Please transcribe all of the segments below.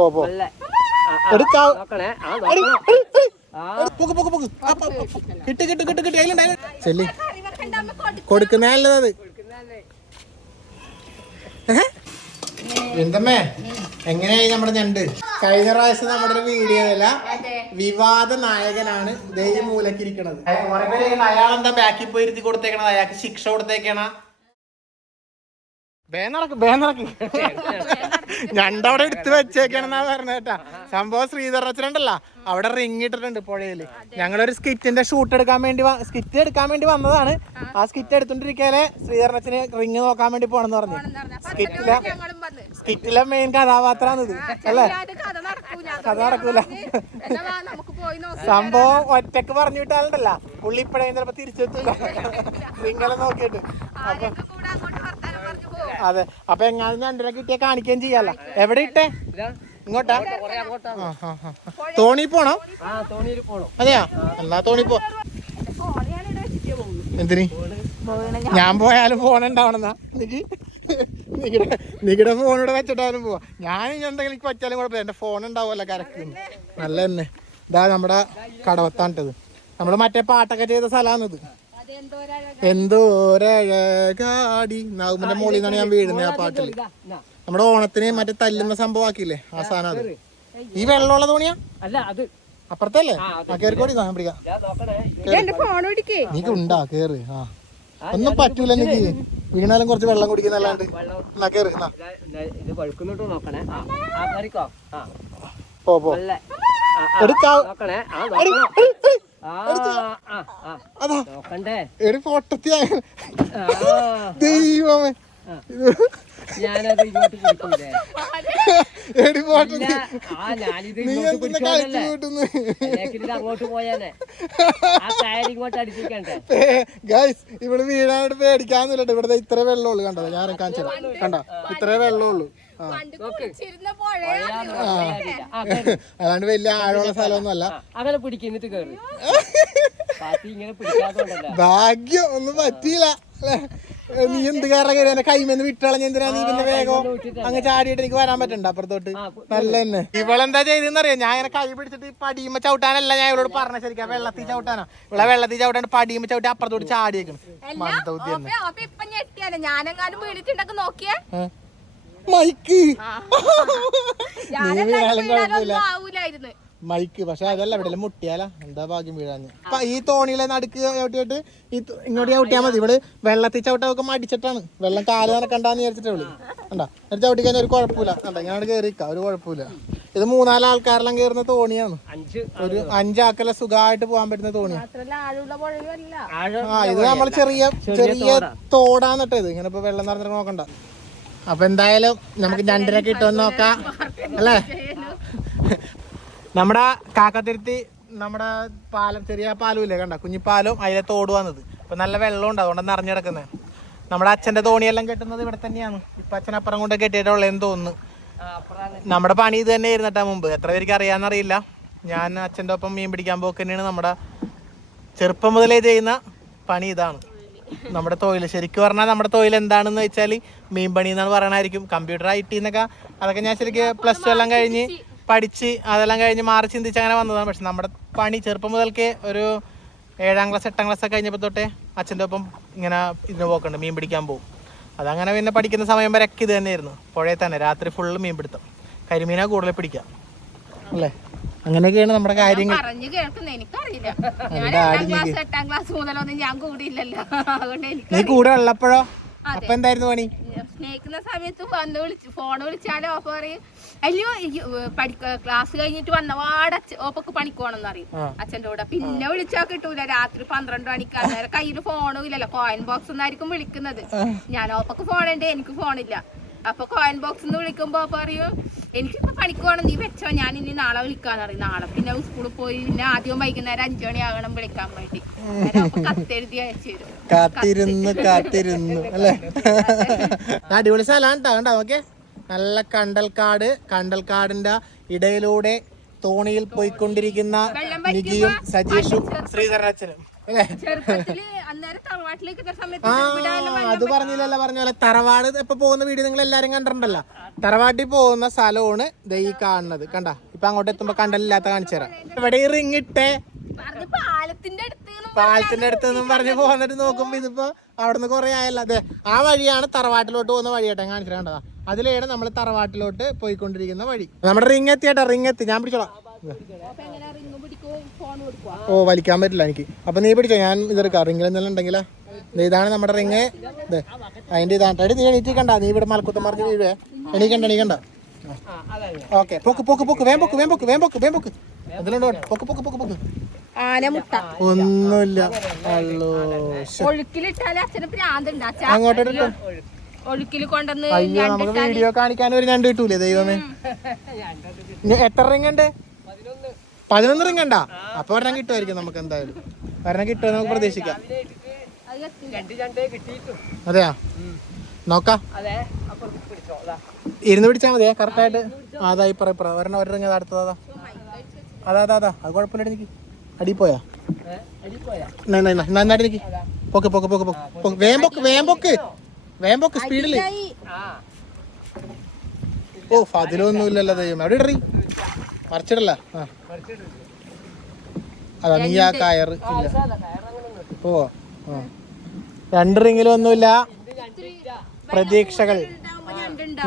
പോ പോ. നല്ല ആ, ആ, എടുക്കാവ് നോക്കണേ. ആ എടി, നോക്കണം? എടി, എടി. ആ. എടി, പൊക്ക്, പൊക്ക്, പൊക്ക്. ആ, പോ, പോ, പോ. കിട്ട് കിട്ട് കിട്ട് കിട്ട്. അതിലുണ്ട്, അതിലുണ്ട്. ചെല്ലി. കൊടുക്കുന്നതല്ലത് അത് എന്തമ്മേ എങ്ങനെയായി നമ്മുടെ ഞണ്ട്? കഴിഞ്ഞ പ്രാവശ്യം നമ്മുടെ ഒരു വീഡിയോയില വിവാദ നായകനാണ് ദൈവം മൂലക്കിരിക്കണത്. അയാൾ എന്താ ബാക്കിൽ പോയി ഇരുത്തി കൊടുത്തേക്കണത്? അയാൾക്ക് ശിക്ഷ കൊടുത്തേക്കണ? ബേനടക്ക് ബേനടക്ക് ഞണ്ടവിടെ എടുത്ത് വെച്ചേക്കണെന്നാ പറഞ്ഞ കേട്ടാ. സംഭവം ശ്രീധരച്ചനുണ്ടല്ല അവിടെ റിങ് ഇട്ടിട്ടുണ്ട് പുഴയിൽ. ഞങ്ങളൊരു സ്കിറ്റിന്റെ ഷൂട്ട് എടുക്കാൻ വേണ്ടി സ്കിറ്റ് എടുക്കാൻ വേണ്ടി വന്നതാണ്. ആ സ്കിറ്റ് എടുത്തോണ്ടിരിക്കാലെ ശ്രീധരച്ചന് റിങ് നോക്കാൻ വേണ്ടി പോണെന്ന് പറഞ്ഞു. സ്കിറ്റിലെ സ്കിറ്റിലെ മെയിൻ കഥാപാത്രമാണ് ഇത് അല്ലേ? കഥ നടക്കൂല. സംഭവം ഒറ്റയ്ക്ക് പറഞ്ഞു വിട്ടാലുണ്ടല്ല പുള്ളി ഇപ്പഴേ ചിലപ്പോ തിരിച്ചെത്തൂല റിങ്ങളെ നോക്കിയിട്ട്. അപ്പൊ അതെ. അപ്പൊ എങ്ങാനും രണ്ടര കിട്ടിയ കാണിക്കുകയും ചെയ്യാല്ല എവിടെ ഇട്ടേ? ഇങ്ങോട്ടാ. തോണി പോണോ? അതെയാ? എന്നാ തോണി പോ. എന്തിന്? ഞാൻ പോയാലും ഫോൺ ഉണ്ടാവണെന്നാ എനിക്ക് നിങ്ങളുടെ നിങ്ങളുടെ ഫോൺ ഇവിടെ വെച്ചിട്ടാലും പോവാ. ഞാൻ ഇനി എന്തെങ്കിലും എനിക്ക് പറ്റിയാലും കുഴപ്പമില്ല. എന്റെ ഫോൺ ഉണ്ടാവുമല്ലോ കരക്കുന്നു നല്ല തന്നെ. ഇതാ നമ്മുടെ കടവത്താണിട്ടത്. നമ്മൾ മറ്റേ പാട്ടൊക്കെ ചെയ്ത സ്ഥലമാണിത് എന്തോരഴകാടി നവമിന്റെ മോളിൽ നിന്നാണ് ഞാൻ വീഴുന്നത് ആ പാട്ടിൽ നമ്മുടെ ഓണത്തിന് മറ്റേ തല്ലുന്ന സംഭവം ആക്കിയില്ലേ? ആ സാധനം അത്. ഈ വെള്ളമുള്ള തോണിയാ? അല്ല അത്. അപ്പുറത്തല്ലേ? ആ, അത് ആ കേറിക്കോടി ഞാൻ പിടിക്കാം. ഇതാ. എന്റെ ഫോൺ പിടിക്കേ നീ ഉണ്ടാ കേറ്. ആ. ഒന്നും പറ്റൂല എനിക്ക്. വീണാലും കുറച്ച് വെള്ളം കുടിക്കുന്നല്ലാണ്ട് എന്നാ കേറ് പോ പോ. നല്ല അതാ. ഒരു പൊട്ടത്തി ദൈവമേ. എടി നീ കഴിച്ചു കൂട്ടുന്നു അങ്ങോട്ട് ഗൈസ് ഇവിടെ വീഴാനായിട്ട് പേടിക്കാന്നില്ല ഇവിടെ ഇത്രേ വെള്ളമുള്ളൂ കണ്ടോ? ഞാൻ കാണിച്ചു തരാം കണ്ടോ? ഇത്രേ വെള്ളമുള്ളൂ. കേറ്. അല്ലാണ്ട് വലിയ ആഴമുള്ള സ്ഥലമൊന്നും അല്ല അങ്ങനെ കേറി. പാത്തി ഇങ്ങനെ ഭാഗ്യം ഒന്നും പറ്റിയില്ല. അല്ലേ? നീ എന്ത് കാരണം കയറി എന്റെ കൈമെന്ന് വിട്ടളഞ്ഞ എന്തിനാ നീ പിന്നെ വേഗം അങ്ങ് ചാടിയിട്ട് എനിക്ക് വരാൻ പറ്റണ്ട അപ്പുറത്തോട്ട്. നല്ല തന്നെ. ഇവളെന്താ ചെയ്തെന്നറിയാം ഞാൻ ഇങ്ങനെ കൈ പിടിച്ചിട്ട് ഈ പടിയുമ്പ ചവിട്ടാനല്ല ഞാൻ ഇവളോട് പറഞ്ഞ ശരിക്കും. വെള്ളത്തിൽ ചവിട്ടാനോ? ഇവിടെ വെള്ളത്തിൽ ചവിട്ടാണ്ട് പടിയുമ്പ ചവിട്ടി അപ്പുറത്തോട്ട് ചാടിയേക്കണം. ഞെട്ടിയാണ് ഞാനെങ്ങാനും വീണിട്ടുണ്ടൊക്കെ നോക്കിയേ? മൈക്ക്. ആവൂലായിരുന്നു. മൈക്ക് പക്ഷെ അതല്ല ഇവിടെ മുട്ടിയാല. എന്താ ഭാഗ്യം വീഴാന്ന് അപ്പൊ ഈ തോണിയിലെ നടുക്ക് ചവിട്ടിയിട്ട് ഈ ഇങ്ങോട്ട് ചവിട്ടിയാൽ മതി. ഇവൾ വെള്ളത്തിൽ ചവിട്ടൊക്കെ മടിച്ചിട്ടാണ്. വെള്ളം കാൽ നടക്കണ്ടെന്ന് വിചാരിച്ചിട്ടേ ഉള്ളൂ. കണ്ടാ? ഒരു ചവിട്ടി കഴിഞ്ഞാൽ ഒരു കുഴപ്പമില്ല. കണ്ടാ? ഇങ്ങനെ കയറിക്ക ഒരു കുഴപ്പമില്ല. ഇത് മൂന്നാൽ ആൾക്കാരെല്ലാം കയറുന്ന തോണിയാണ്. അഞ്ച്. ഒരു അഞ്ചാക്കല സുഖമായിട്ട് പോകാൻ പറ്റുന്ന തോണിയാണ് ആ ഇത് നമ്മൾ ചെറിയ ചെറിയ തോടാന്നിട്ടത് ഇത്. ഇങ്ങനെ ഇപ്പൊ വെള്ളം നിറഞ്ഞിട്ട് നോക്കണ്ട. അപ്പൊ എന്തായാലും നമുക്ക് രണ്ടര കിട്ടുമെന്ന് നോക്കാം. അല്ലേ? നമ്മുടെ കാക്കത്തിരുത്തി നമ്മുടെ പാലം ചെറിയ പാലും ഇല്ലേ കണ്ട? കുഞ്ഞിപ്പാലും അതിലെ തോട് വന്നത്. ഇപ്പൊ നല്ല വെള്ളം ഉണ്ട് അതുകൊണ്ട് നിറഞ്ഞിടക്കുന്നത് നമ്മുടെ അച്ഛന്റെ തോണിയെല്ലാം കെട്ടുന്നത് ഇവിടെ തന്നെയാണ്. ഇപ്പൊ അച്ഛൻ അപ്പുറം കൊണ്ട് കെട്ടിയിട്ടുള്ളതെന്ന് തോന്നുന്നു. നമ്മുടെ പണി ഇത് തന്നെ ഇരുന്നിട്ടാ മുമ്പ്. എത്ര പേർക്ക് അറിയാന്നറിയില്ല ഞാൻ അച്ഛന്റെ ഒപ്പം മീൻ പിടിക്കാൻ പോക്ക് തന്നെയാണ് നമ്മുടെ ചെറുപ്പം മുതലേ ചെയ്യുന്ന പണി ഇതാണ്. നമ്മുടെ തൊഴിൽ ശരിക്കും പറഞ്ഞാൽ നമ്മുടെ തൊഴിൽ എന്താണെന്ന് വെച്ചാൽ മീൻ പണി എന്നാണ് പറയണായിരിക്കും കമ്പ്യൂട്ടർ ഐ ടി എന്നൊക്കെ. അതൊക്കെ ഞാൻ ശരിക്കും പ്ലസ് ടു എല്ലാം കഴിഞ്ഞ് പഠിച്ച് അതെല്ലാം കഴിഞ്ഞ് മാറി ചിന്തിച്ച് അങ്ങനെ വന്നതാണ്. പക്ഷെ നമ്മുടെ പണി ചെറുപ്പം മുതൽക്കേ ഒരു ഏഴാം ക്ലാസ് എട്ടാം ക്ലാസ് ഒക്കെ കഴിഞ്ഞപ്പോൾ തൊട്ടേ അച്ഛന്റെ ഒപ്പം ഇങ്ങനെ ഇതിന് പോക്കുണ്ട് മീൻ പിടിക്കാൻ പോകും അതങ്ങനെ പിന്നെ പഠിക്കുന്ന സമയം വരെയൊക്കെ ഇത് തന്നെയായിരുന്നു. പുഴയിൽ തന്നെ രാത്രി ഫുള്ള് മീൻ പിടുത്തം കരിമീനാണ് കൂടുതൽ പിടിക്കാം അല്ലേ? അങ്ങനെയൊക്കെയാണ് നമ്മുടെ കാര്യങ്ങൾ. പറഞ്ഞു എനിക്കറിയില്ല. ഞാൻ ക്ലാസ് എട്ടാം ക്ലാസ് മുതലൊന്നും ഞാൻ കൂടിയില്ലല്ലോ. അതുകൊണ്ട് എനിക്ക് നീ കൂടെ ഉള്ളപ്പോഴോ? അപ്പൊ എന്തായിരുന്നു പണി? സ്നേഹിക്കുന്ന സമയത്ത് വന്ന് വിളിച്ചു ഫോൺ വിളിച്ചാലോ ഓപ്പ പറയും പഠിക്ക ക്ലാസ് കഴിഞ്ഞിട്ട് വന്നപാട് ഓപ്പക്ക് പണിക്ക് പോകണമെന്ന് അറിയും അച്ഛന്റെ അച്ഛന്റെ കൂടെ. പിന്നെ വിളിച്ചാൽ കിട്ടൂല. രാത്രി പന്ത്രണ്ട് മണിക്ക് അന്നേരം കയ്യിൽ ഫോണും ഇല്ലല്ലോ. കോയിൻ ബോക്സ് എന്നായിരിക്കും വിളിക്കുന്നത്. ഞാൻ ഓപ്പക്ക് ഫോണുണ്ട് എനിക്ക് ഫോണില്ല അപ്പൊ കോയിൻ ബോക്സ് വിളിക്കുമ്പോ വിളിക്കുമ്പോ പറയും എനിക്കിപ്പോ പണിക്ക് പോകണം നീ വെച്ചോ. ഞാൻ ഇനി നാളെ വിളിക്കാന്ന് പറയും. നാളെ പിന്നെ സ്കൂളിൽ പോയി പിന്നെ ആദ്യം വൈകുന്നേരം അഞ്ചു മണി ആകണം വിളിക്കാൻ വേണ്ടി. കത്തെഴുതി അയച്ചു തരും. കാത്തിരുന്ന് കാത്തിരുന്നു അല്ലേ? അടിപൊളി സ്ഥലമാണ് കേട്ടോ. കണ്ടോ? ഓക്കെ നല്ല കണ്ടൽക്കാട്. കണ്ടൽക്കാടിന്റെ ഇടയിലൂടെ തോണിയിൽ പോയിക്കൊണ്ടിരിക്കുന്ന നികിയും സജീഷും ശ്രീധരനച്ഛനും അല്ലേ ചെറുപ്പത്തിൽ അന്നേരം തറവാട്ടിലേക്ക് എത്തുന്ന സമയത്ത് ആ ഇവിടെയെല്ലാം അത് പറഞ്ഞില്ലല്ലോ പറഞ്ഞ പോലെ. തറവാട് ഇപ്പൊ പോകുന്ന വീഡിയോ നിങ്ങൾ എല്ലാരും കണ്ടിട്ടുണ്ടല്ലോ. തറവാട്ടിൽ പോകുന്ന സ്ഥലമാണ് ദൈ കാണുന്നത്. കണ്ട? ഇപ്പൊ അങ്ങോട്ട് എത്തുമ്പോ കണ്ടല്ലാത്ത കാണിച്ചു തരാം. ഇവിടെ ഈ റിങ് ഇട്ടേ? പാലത്തിന്റെ അടുത്ത് പാലത്തിന്റെ അടുത്ത് നിന്നും പറഞ്ഞ് പോന്നിട്ട് നോക്കുമ്പോ ഇതിപ്പോ അവിടുന്ന് കുറെ ആയല്ലോ. അതെ ആ വഴിയാണ് തറവാട്ടിലോട്ട് പോകുന്ന വഴിയാട്ടെ കാണിച്ചു കണ്ടതാ അതിലാണ് നമ്മൾ തറവാട്ടിലോട്ട് പോയിക്കൊണ്ടിരിക്കുന്ന വഴി. നമ്മുടെ റിങ് എത്തിയാട്ടാ റിങ് എത്തി. ഞാൻ പിടിച്ചോളാം. ഓ വലിക്കാൻ പറ്റില്ല എനിക്ക്. അപ്പൊ നീ പിടിച്ചോ ഞാൻ ഇതെടുക്കാം റിങ്ങിൽ എന്നെല്ലാം ഉണ്ടെങ്കിലാ ഇതാണ് നമ്മുടെ റിങ് അതിന്റെ ഇതാണ്. എടി നീ എണീറ്റിക്കണ്ട നീ ഇവിടെ മലക്കുത്തം മറിഞ്ഞ് വീഴുവേ എണീക്കണ്ട. എണീക്കണ്ട ഓക്കെ പൊക്ക് പൊക്ക് പൊക്ക്. വേം പൊക്ക് വേം പൊക്ക് വേം പൊക്ക് വേം പൊക്ക്. അതിലുണ്ടോ പൊക്ക് പൊക്ക് പൊക്ക് പൊക്ക്. മുട്ട ഒന്നുമില്ല. അല്ലോ ശ്ശെ. ഒഴുക്കിലിട്ടാൽ അച്ഛന് പ്രാന്തുണ്ട് അച്ഛ അങ്ങോട്ട് എടുത്തോ ഒഴുക്കിൽ കൊണ്ടുവന്ന് അയ്യോ നമുക്ക് വീഡിയോ കാണിക്കാൻ ഒരു ഞണ്ട് കിട്ടൂലേ ദൈവമേ. എത്ര റിങ് ഉണ്ട്? പതിനൊന്ന് കണ്ട? അപ്പൊ ഒരെണ്ണം കിട്ടുമായിരിക്കും നമുക്ക് എന്തായാലും. ഒരെണ്ണം കിട്ടുമെന്ന് നമുക്ക് പ്രതീക്ഷിക്കാം. അതെയാ? നോക്കാം. ഇരുന്ന് പിടിച്ചാൽ മതിയേ കറക്റ്റായിട്ട് അതാ ഇപ്പറ ഇപ്പറ ഒരെണ്ണം ഒരു റിങ് അടുത്തതാ അതാ. അതാ അതാ അതാ. കുഴപ്പമില്ല എനിക്ക് അടി പോയാ? നന്നായിട്ട് എനിക്ക് പൊക്ക് പൊക്ക് പൊക്ക് പൊക്ക്. വേമ്പൊക്ക് വേമ്പൊക്ക്. വേമ്പൊക്ക് സ്പീഡിൽ ഓ അതിലൊന്നും ഇല്ലല്ലോ ദൈവം എവിടെ ഇടറി? മറിച്ചിടല്ല. അതാ നീ ആ കയറ്. ഇല്ല. ആ. രണ്ട് റിങ്ങിലും ഒന്നുമില്ല പ്രതീക്ഷകൾ.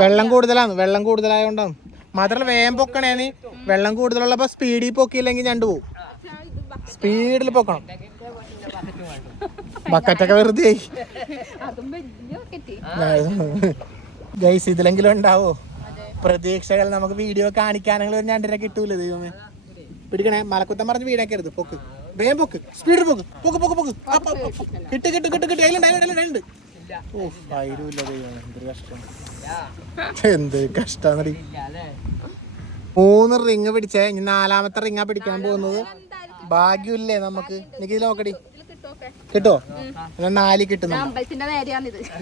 വെള്ളം കൂടുതലാണ്. വെള്ളം കൂടുതലായോണ്ടാണ് മാത്രമല്ല വേഗം പൊക്കണേ നീ. വെള്ളം കൂടുതലുള്ളപ്പോ സ്പീഡിൽ പൊക്കിയില്ലെങ്കിൽ ഞണ്ട് പോവും. സ്പീഡിൽ പൊക്കണം. ബക്കറ്റൊക്കെ വെറുതെ. ഗൈസ് ഇതിലെങ്കിലും ഉണ്ടാവോ? പ്രതീക്ഷകൾ നമുക്ക് വീഡിയോ കാണിക്കാനുള്ള ഒരു ഞണ്ടിനെ കിട്ടൂല ദൈവമേ. പിടിക്കണേ മലക്കുത്തം പറഞ്ഞ് വീടാക്കരുത് പൊക്ക്. വേഗം പൊക്ക്. സ്പീഡ് പൊക്ക്. പൊക്ക് പൊക്ക് പൊക്ക്. കിട്ടു കിട്ടു കിട്ടു കിട്ട്. അതിലുണ്ട് അതിലുണ്ട് ഓ ദൈവമേ. എന്തൊരു കഷ്ടം. എന്ത് ഇല്ല മൂന്ന് റിങ് പിടിച്ചേ. ഇനി നാലാമത്തെ റിങ്ങാ പിടിക്കാൻ പോകുന്നത്. ഭാഗ്യമില്ലേ നമുക്ക്? എനിക്ക് ഇത് നോക്കടി. കിട്ടോ? എന്നാ നാല് കിട്ടുന്നു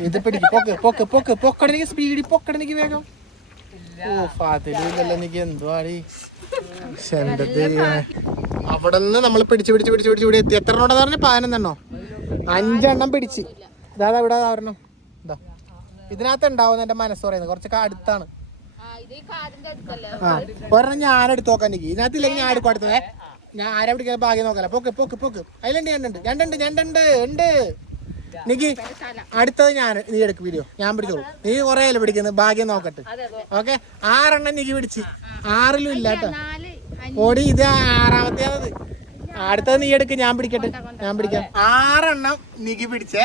ഇത് പിടിക്കും. പൊക്ക് പൊക്ക് പൊക്ക്. പൊക്കടനിക്ക് സ്പീഡിൽ പൊക്കടനിക്ക് വേഗം. ഫാത്തിലില്ലല്ലോ എനിക്ക് എന്തുവാടി? അവിടെ നിന്ന് നമ്മൾ പിടിച്ച് പിടിച്ച് പിടിച്ച് പിടിച്ച് ഇവിടെ എത്തി. എത്ര എണ്ണം പറഞ്ഞു പതിനൊന്നെണ്ണോ അഞ്ചെണ്ണം പിടിച്ച്. ഇതാ ഇവിടെ ഒരെണ്ണം. ഇതാ. ഇതിനകത്ത് ഉണ്ടാവും എന്റെ മനസ്സ് പറയുന്നത് കുറച്ചൊക്കെ അടുത്താണ്. ആ, ഒരെണ്ണം ഞാൻ എടുത്ത് നോക്കാൻ എനിക്ക്. ഇതിനകത്ത് ഇല്ലെങ്കിൽ ഞാൻ എടുക്കും അടുത്തത്. ഞാൻ ആരെ പിടിക്കാൻ ഭാഗ്യം നോക്കാല പൊക്ക് പൊക്ക് പൊക്ക്. അതിലുണ്ട് ഞണ്ടുണ്ട് ഞണ്ടുണ്ട് ഞണ്ടുണ്ട് ഉണ്ട്. നിക്ക് അടുത്തത് ഞാൻ നീ എടുക്ക് വീഡിയോ ഞാൻ പിടിച്ചോളൂ. നീ കുറേ അല്ലേ പിടിക്കുന്നത്? ഭാഗ്യം നോക്കട്ടെ. ഓക്കെ ആറെണ്ണം നിക്ക് പിടിച്ച്. ആറിലും ഇല്ല കേട്ടോ. ഓടി ഇത് ആറാമത്തേത്. അടുത്തത് നീ എടുക്ക് ഞാൻ പിടിക്കട്ടെ. ഞാൻ പിടിക്കാം. ആറെണ്ണം നിക്ക് പിടിച്ചേ.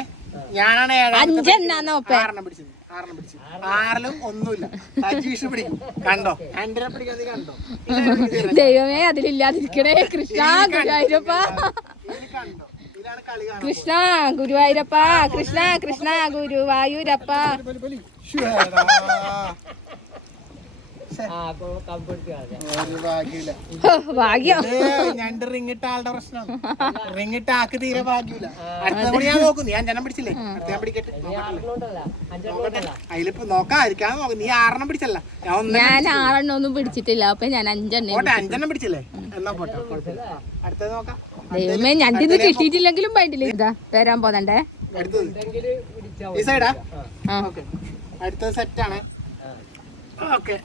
ഞാനാണ്. ആറെണ്ണം പിടിച്ചത് ആറെണ്ണം പിടിച്ചു. ആറിലും ഒന്നുമില്ല. സജീഷ് പിടിക്കും. കണ്ടോ? രണ്ടിനെ പിടിക്കാൻ നീ കണ്ടോ? ദൈവമേ അതിലില്ലാതിരിക്കണേ. കൃഷ്ണ കണ്ടോ? കൃഷ്ണ ഗുരുവായൂരപ്പ കൃഷ്ണ കൃഷ്ണ ഗുരുവായൂരപ്പ. ഭാഗ്യം. റിങ്ങിട്ട ആളുടെ പ്രശ്നമാണ്. റിങ്ങിട്ട ആക്ക് തീരെ ഭാഗ്യമില്ല. അടുത്ത കൂടി ഞാൻ നോക്കും. ഞാൻ ജനം പിടിച്ചില്ലേ? അടുത്ത ഞാൻ പിടിക്കട്ടെ. അതിലിപ്പോ നോക്കാം ആയിരിക്കാൻ നോക്കും. നീ ആറെണ്ണം പിടിച്ചല്ല. ഞാൻ ഒന്ന് ആറെണ്ണം ഒന്നും പിടിച്ചിട്ടില്ല. അപ്പൊ ഞാൻ അഞ്ചെണ്ണം അഞ്ചെണ്ണം പിടിച്ചില്ലേ? എന്നാ പോട്ടെ കുഴപ്പമില്ല. അടുത്തത് നോക്കാം. ദൈവമേ ഞണ്ടിന്ന് കിട്ടിയിട്ടില്ലെങ്കിലും വേണ്ടില്ല ഇതാ വരാൻ പോകണ്ടേ അടുത്തത്. സെറ്റാണ് ഓക്കെ.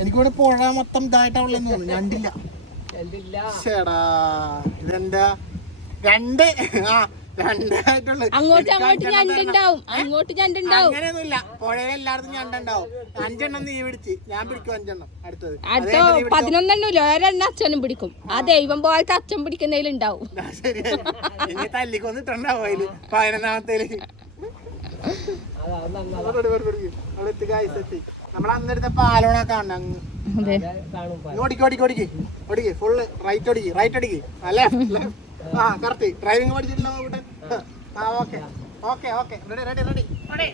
എനിക്കിവിടെ പുഴ മൊത്തം ഇതായിട്ടാവുള്ളതെന്ന് തോന്നുന്നു. ഞണ്ടില്ല. ചേടാ ഇതെന്താ? രണ്ട്. ആ അങ്ങോട്ട് അങ്ങോട്ട് ഞണ്ടുണ്ടാവും. അങ്ങോട്ട് ഞണ്ടുണ്ടാവും. അങ്ങനെയൊന്നുമില്ല. പുഴയിൽ എല്ലായിടത്തും ഞണ്ടുണ്ടാവും. അഞ്ചെണ്ണം നീ പിടിച്ച്. ഞാൻ പിടിക്കും അഞ്ചെണ്ണം. അടുത്തത്. അടുത്ത പതിനൊന്നെണ്ണല്ലോ ഒരെണ്ണം അച്ഛനും പിടിക്കും. ആ ദൈവം പോലത്തെ അച്ഛൻ പിടിക്കുന്നതിലുണ്ടാവും ശരി ഇനി തല്ലിക്കൊന്നിട്ടുണ്ടാവും അതിൽ? പതിനൊന്നാമത്തേൽ. നമ്മൾ അന്നെടുത്ത പാലോണ കാണണം ഓടിക്ക് ഓടിക്ക് ഓടിക്ക്. ഓടിക്ക്. ഫുള്ള് റൈറ്റ് ഓടിക്ക് റൈറ്റ് ഓടിക്ക്. അല്ലേ ആ കറക്റ്റ്. ഡ്രൈവിംഗ് പഠിച്ചിട്ടില്ല കൂട്ടൻ ആ okay okay okay ready ready ready ready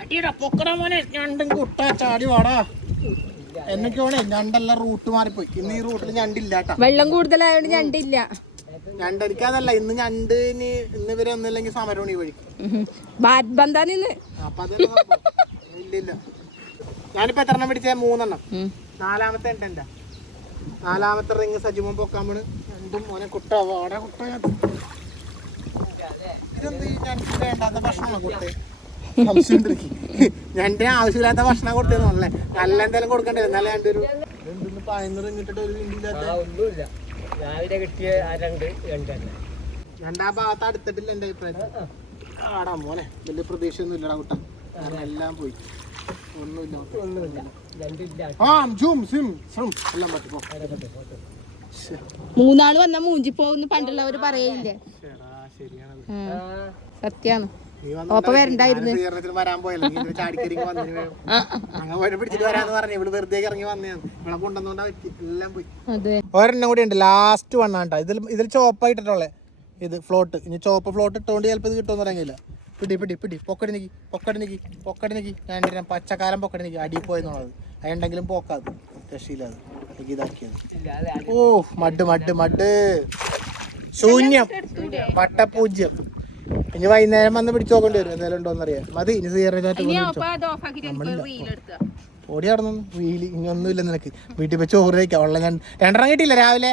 അടിയടാ പൊക്കട മോനെ. ഞണ്ടും കുട്ടാ ചാടി വാടാ. എന്നൊക്കെ വേണേ ഞണ്ടെല്ലാം റൂട്ട് മാറിപ്പോയി. ഇന്ന് ഈ റൂട്ടിൽ ഞണ്ടില്ല കേട്ടാ. വെള്ളം കൂടുതലായോണ്ട് ഞണ്ടില്ല. ഞണ്ട് എനിക്കതല്ല ഇന്ന് ഞണ്ട് ഇനി ഇന്ന് ഇവരെ ഒന്നില്ലെങ്കിൽ സമരമണി വഴിക്കും. ബാറ്റ് അപ്പൊ ഞാനിപ്പോ എത്ര എണ്ണം പിടിച്ചേ? മൂന്നെണ്ണം. നാലാമത്തെ ഉണ്ട് എന്റെ നാലാമത്തെ റിങ് സജിമോൻ പൊക്കാൻ പോണ്. രണ്ടും മോനെ കുട്ടാവോ ഓടെ കുട്ട ഇതെന്ത് ഞങ്ങൾക്ക് വേണ്ടാത്ത ഭക്ഷണമാണോ. ഞന്റെ ആവശ്യമില്ലാത്ത ഭക്ഷണം കൊടുത്തേ നല്ല എന്തെങ്കിലും കൊടുക്കണ്ടേ? എന്നാലേ എന്റെ ഒരു ഒന്നുമില്ല. രാവിലെ കിട്ടിയ രണ്ട് രണ്ട് രണ്ടാ ഭാഗത്ത് അടുത്തിട്ടില്ല എന്റെ അഭിപ്രായത്തിൽ. ആടാ മോനെ വലിയ പ്രതീക്ഷയൊന്നും ഇല്ലടാ കുട്ട എല്ലാം പോയി. ഒന്നുമില്ല ഒന്നുമില്ല. രണ്ടില്ല. ആ ജൂം സിം ശ്രും. എല്ലാം പറ്റും. മൂന്നാൾ വന്ന മൂഞ്ചി പോകുന്നു പണ്ടുള്ളവര് പറയില്ലേ. സത്യാണ്. നീ ഓപ്പ വരണ്ടായിരുന്നു. ഒരെണ്ണം കൂടി ഉണ്ട്. ലാസ്റ്റ് വണ്ണാണ്ടാ ഇതിൽ ഇതിൽ ചോപ്പ ഇട്ടിട്ടുള്ളേ ഇത് ഫ്ലോട്ട് ഇനി ചോപ്പ് ഫ്ലോട്ട് ഇട്ടുകൊണ്ട് ചിലപ്പോൾ ഇത് കിട്ടുമെന്ന് അറിയില്ല പിടി പിടി പിടി. പൊക്കടി നിക്കി പൊക്കടി നിക്കി പൊക്കടി നിക്കി. ഞാൻ ഞാൻ പച്ചക്കാലം പൊക്കടി നിക്കി. അടിയിൽ പോയെന്നുള്ളത്. അതുണ്ടെങ്കിലും പോക്കാത് രക്ഷയില്ലാതെ. അല്ലെങ്കിൽ ഇതാക്കിയത്. ഓ മഡ് മഡ് മഡ്. ശൂന്യം. പട്ടപൂജ്യം ഇനി വൈകുന്നേരം വന്ന് പിടിച്ചു നോക്കേണ്ടി വരും. എന്തായാലും ഉണ്ടോന്നറിയാം. മതി ഇനി എടുക്കുക ഓടി നടന്നു വീലി ഇനി ഒന്നുമില്ല നിനക്ക്. വീട്ടിൽ വെച്ച് ചോറ് കഴിക്കാം. ഉള്ള ഞാൻ രണ്ടെണ്ണം കിട്ടിയില്ല രാവിലെ?